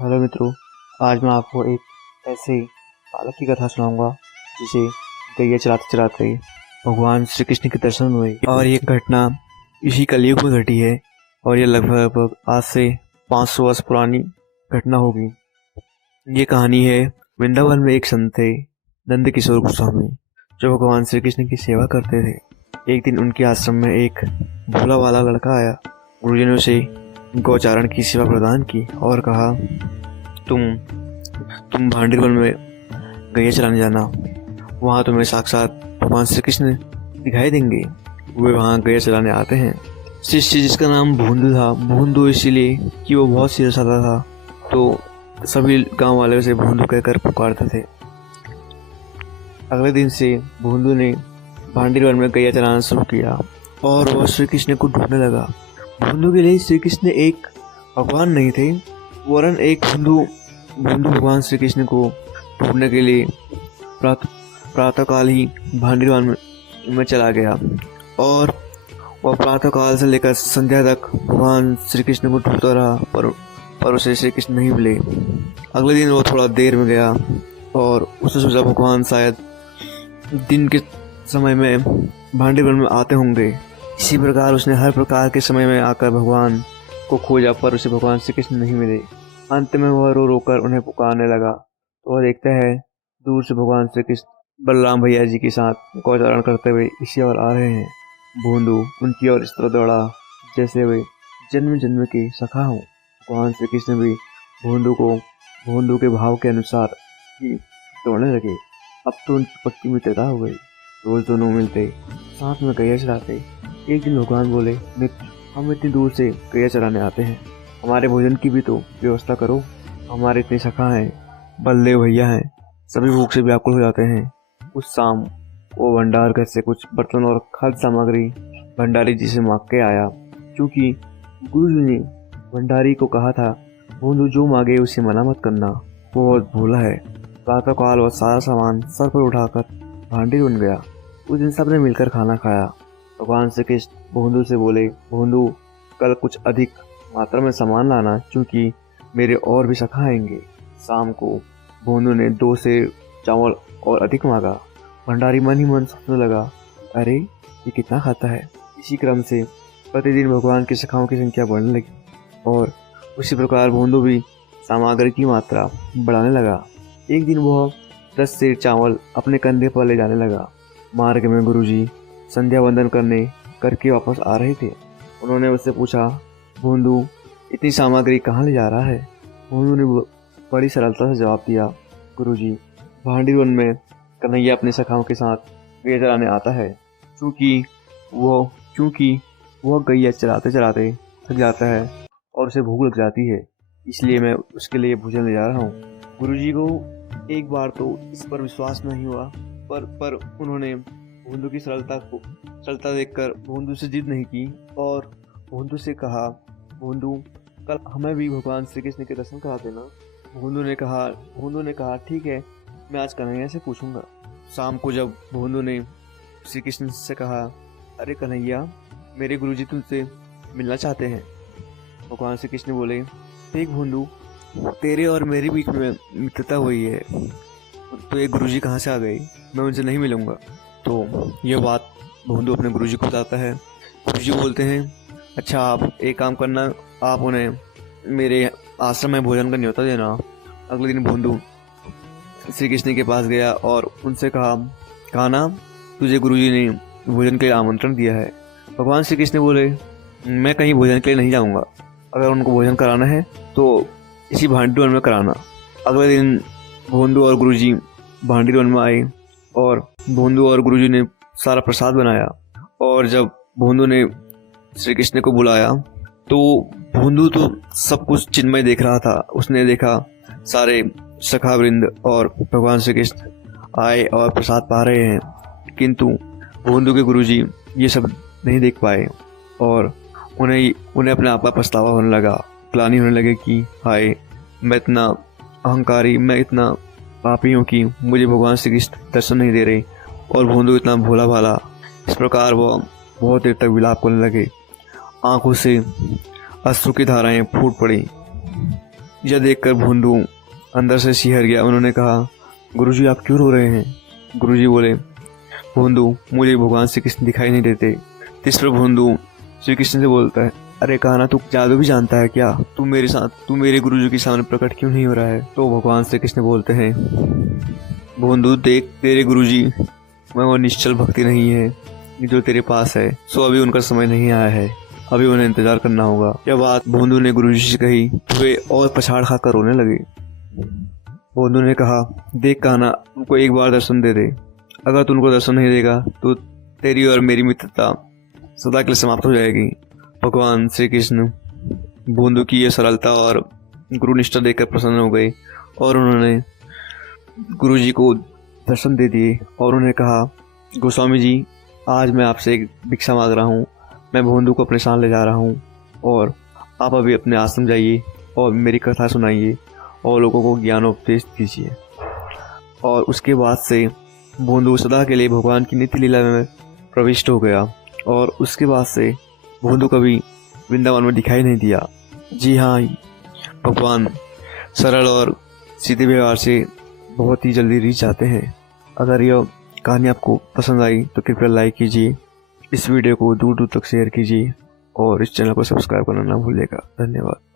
Hello मित्रों, आज मैं आपको एक ऐसे बालक की कथा सुनाऊंगा जिसे गैया चराते चराते भगवान श्री कृष्ण के दर्शन हुए। और ये घटना इसी कलयुग में घटी है और ये लगभग आज से 500 वर्ष पुरानी घटना होगी। ये कहानी है वृंदावन में एक संत थे नंद किशोर गोस्वामी, जो भगवान श्री कृष्ण की सेवा करते थे। एक दिन उनके आश्रम में एक भोला वाला लड़का आया। गुरुजी ने उसे गौचारण की सेवा प्रदान की और कहा, तुम भांडीर वन में गैया चराने जाना, वहाँ तुम्हें साक्षात भगवान श्री कृष्ण दिखाई देंगे। वे वहाँ गैया चराने आते हैं। शिष्य जिसका नाम भूंदू था, भूंदू इसीलिए कि वो बहुत सीधा साधा था, तो सभी गांव वाले उसे भूंदू कहकर पुकारते थे। अगले दिन से भूंदू ने भांडीर वन में गैया चराना शुरू किया और वह श्री कृष्ण को ढूंढने लगा। भूंदू के लिए श्री कृष्ण एक भगवान नहीं थे, वरन एक भूंदू भगवान श्री कृष्ण को ढूंढने के लिए प्रातःकाल ही भांडीर वन में चला गया और वह प्रातःकाल से लेकर संध्या तक भगवान श्री कृष्ण को ढूंढता रहा, पर उसे श्री कृष्ण नहीं मिले। अगले दिन वो थोड़ा देर में गया और उसने सोचा भगवान शायद दिन के समय में भांडीर वन में आते होंगे। इसी प्रकार उसने हर प्रकार के समय में आकर भगवान को खोजा, पर उसे भगवान श्री कृष्ण नहीं मिले। अंत में वह रो रोकर उन्हें पुकारने लगा तो वह देखता है दूर से भगवान श्री कृष्ण बलराम भैया जी के साथ गौचारण करते हुए इसी ओर आ रहे हैं। भूंदू उनकी ओर इस तरह दौड़ा जैसे वे जन्म जन्म के सखा हों। भगवान श्री कृष्ण भी भूंदू के भाव के अनुसार ही दौड़ने लगे। अब तो उनकी पक्की मित्रता हो गई। रोज दोनों मिलते, साथ में गैया चराते। एक दिन भगवान बोले, मित्र, हम इतनी दूर से गैया चराने आते हैं, हमारे भोजन की भी तो व्यवस्था करो। हमारे इतने सखा हैं, बलदेव भैया हैं, सभी भूख से व्याकुल हो जाते हैं। उस शाम वो भंडार घर से कुछ बर्तन और खाद्य सामग्री भंडारी जी से मांग के आया, क्योंकि गुरु जी ने भंडारी को कहा था, भूंदू जो मांगे उसे मना मत करना, वो बहुत भोला है। प्रातःकाल वह सारा सामान सर पर उठाकर भांडीर बन गया। उस दिन सबने मिलकर खाना खाया। भगवान श्री कृष्ण भूंदू से बोले, भूंदू, कल कुछ अधिक मात्रा में सामान लाना, क्योंकि मेरे और भी सखा आएंगे। शाम को भूंदू ने 2 सेर चावल और अधिक मांगा। भंडारी मन ही मन सोचने लगा, अरे ये कितना खाता है। इसी क्रम से प्रतिदिन भगवान के सखाओं की संख्या बढ़ने लगी और उसी प्रकार भूंदू भी सामग्री की मात्रा बढ़ाने लगा। एक दिन वह 10 सेर चावल अपने कंधे पर ले जाने लगा। मार्ग में गुरुजी संध्या वंदन करके वापस आ रहे थे। उन्होंने उससे पूछा, भूंदू, इतनी सामग्री कहाँ ले जा रहा है? भूंदू ने बड़ी सरलता से जवाब दिया, गुरुजी, भांडीर वन में कन्हैया अपने सखाओं के साथ गैया चराने आता है। क्योंकि वह गैया चराते चराते थक जाता है और उसे भूख लग जाती है, इसलिए मैं उसके लिए भोजन ले जा रहा हूँ। गुरुजी को एक बार तो इस पर विश्वास नहीं हुआ, पर उन्होंने भूंदू की सरलता देखकर भूंदू से जिद नहीं की और भूंदू से कहा, भूंदू, कल हमें भी भगवान श्री कृष्ण के दर्शन करा देना। भूंदू ने कहा, ठीक है, मैं आज कन्हैया से पूछूंगा। शाम को जब भूंदू ने श्री कृष्ण से कहा, अरे कन्हैया, मेरे गुरुजी तुमसे मिलना चाहते हैं। भगवान श्री कृष्ण बोले, ठीक भूंदू, तेरे और मेरे बीच में मित्रता हुई है, तो ये गुरुजी कहाँ से आ गए? मैं उनसे नहीं मिलूंगा। तो यह बात भूंदू अपने गुरुजी को बताता है। गुरुजी बोलते हैं, अच्छा, आप एक काम करना, आप उन्हें मेरे आश्रम में भोजन का न्योता देना। अगले दिन भूंदू श्री कृष्ण के पास गया और उनसे कहा ना, तुझे गुरुजी ने भोजन के लिए आमंत्रण दिया है। भगवान श्री कृष्ण बोले, मैं कहीं भोजन के लिए नहीं जाऊंगा, अगर उनको भोजन कराना है तो इसी भांडीर वन में कराना। अगले दिन भूंदू और गुरुजी भांडीर वन में आए और भूंदू और गुरुजी ने सारा प्रसाद बनाया। और जब भूंदू ने श्री कृष्ण को बुलाया तो भूंदू तो सब कुछ चिन्मय देख रहा था। उसने देखा सारे सखा वृंद और भगवान श्री कृष्ण आए और प्रसाद पा रहे हैं, किंतु भूंदू के गुरुजी ये सब नहीं देख पाए और उन्हें अपने आप का पछतावा होने लगा। ग्लानि होने लगे कि हाय, मैं इतना अहंकारी, मैं इतना पापी हूँ कि मुझे भगवान श्री कृष्ण दर्शन नहीं दे रहे और भूंदू इतना भोला भाला। इस प्रकार वह बहुत देर तक विलाप करने लगे। आंखों से अश्रु की धाराएं फूट पड़ी। यह देखकर भोंदू अंदर से सिहर गया। उन्होंने कहा, गुरुजी आप क्यों रो रहे हैं? गुरुजी बोले, भोंदू मुझे भगवान श्री कृष्ण दिखाई नहीं देते। इस पर भोंदू श्री कृष्ण से बोलता है, अरे कान्हा तू जादू भी जानता है क्या? तू मेरे गुरुजी के सामने प्रकट क्यों नहीं हो रहा है? तो भगवान श्री कृष्ण बोलते हैं, भोंदू देख तेरे गुरुजी में वो निश्चल भक्ति नहीं है जो तेरे पास है, सो अभी उनका समय नहीं आया है, अभी उन्हें इंतजार करना होगा। यह बात भोंदू ने गुरुजी से कही तो वे और पछाड़ खाकर रोने लगे। भोंदू ने कहा, देख कान्हा तुमको एक बार दर्शन दे दे, अगर तुमको दर्शन नहीं देगा तो तेरी और मेरी मित्रता सदा के लिए समाप्त हो जाएगी। भगवान श्री कृष्ण भोंदू की यह सरलता और गुरुनिष्ठा देखकर प्रसन्न हो गए और उन्होंने गुरुजी को दर्शन दे दिए और उन्हें कहा, गोस्वामी जी आज मैं आपसे एक भिक्षा मांग रहा हूँ, मैं भोंदू को अपने साथ ले जा रहा हूँ और आप अभी अपने आश्रम जाइए और मेरी कथा सुनाइए और लोगों को ज्ञानोपदेश दीजिए। और उसके बाद से भोंदू सदा के लिए भगवान की नित्य लीला में प्रविष्ट हो गया और उसके बाद से भोंदू कभी वृंदावन में दिखाई नहीं दिया। जी हाँ, भगवान सरल और सीधे व्यवहार से बहुत ही जल्दी रीच आते हैं। अगर यह कहानी आपको पसंद आई तो कृपया लाइक कीजिए, इस वीडियो को दूर दूर तक शेयर कीजिए और इस चैनल को सब्सक्राइब करना ना भूलिएगा। धन्यवाद।